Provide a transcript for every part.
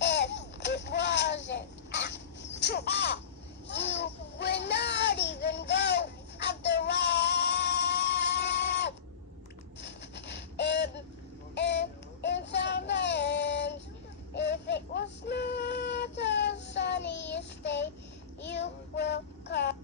If it wasn't after all, you would not even go after all. In some lands, if it was not a sunniest day, you will come.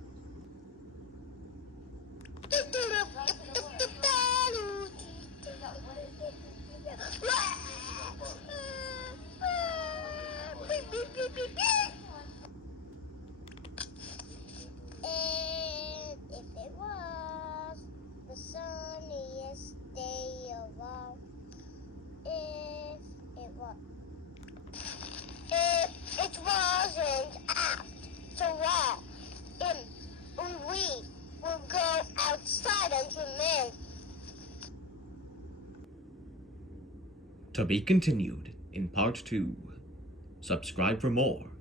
And if it was the sunniest day of all, if it wasn't after all, and we will go outside unto men. To be continued in part 2. Subscribe for more.